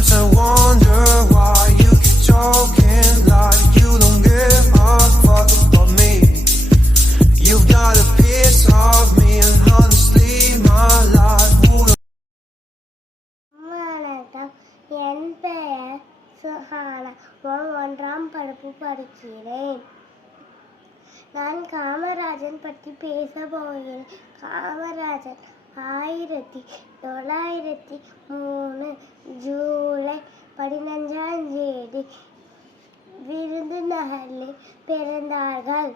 Sometimes I wonder why you keep talking like you don't give a fuck about me. You've got a piece of me and honestly my life would. வணக்கம், என் பெயர் சுஹானா. ஒன்றாம் வகுப்பு படிக்கிறேன். நான் காமராஜன் பற்றி பேச போகிறேன். காமராஜன் 1903 ஜூலை 15ஆம் தேதி விருதுநகரில் பிறந்தார்கள்.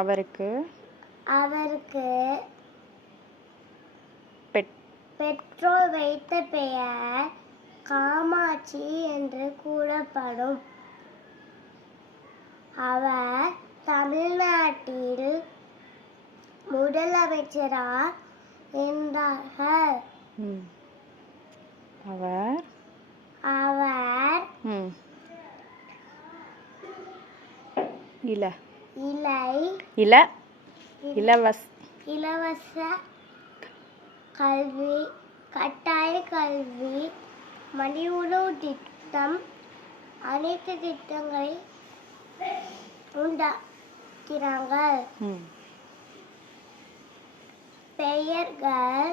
அவருக்கு பெற்றோர் வைத்த பெயர் காமாட்சி என்று கூறப்படும். அவர் தமிழ்நாட்டில் முதலமைச்சராக இருந்தார்கள். அவர் இலவச கல்வி, கட்டாய கல்வி, மதிய உணவு திட்டம், அனைத்து திட்டங்களை உண்டாக்கிறார்கள். பெயர்கள்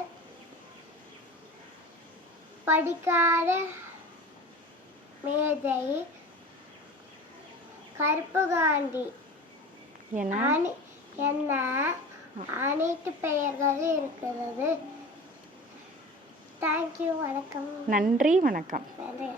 படிக்காத மேதை, கருப்பு காந்தி என அனைத்து பெயர்கள் இருக்கிறது. தேங்க்யூ. வணக்கம். நன்றி. வணக்கம். நன்றி.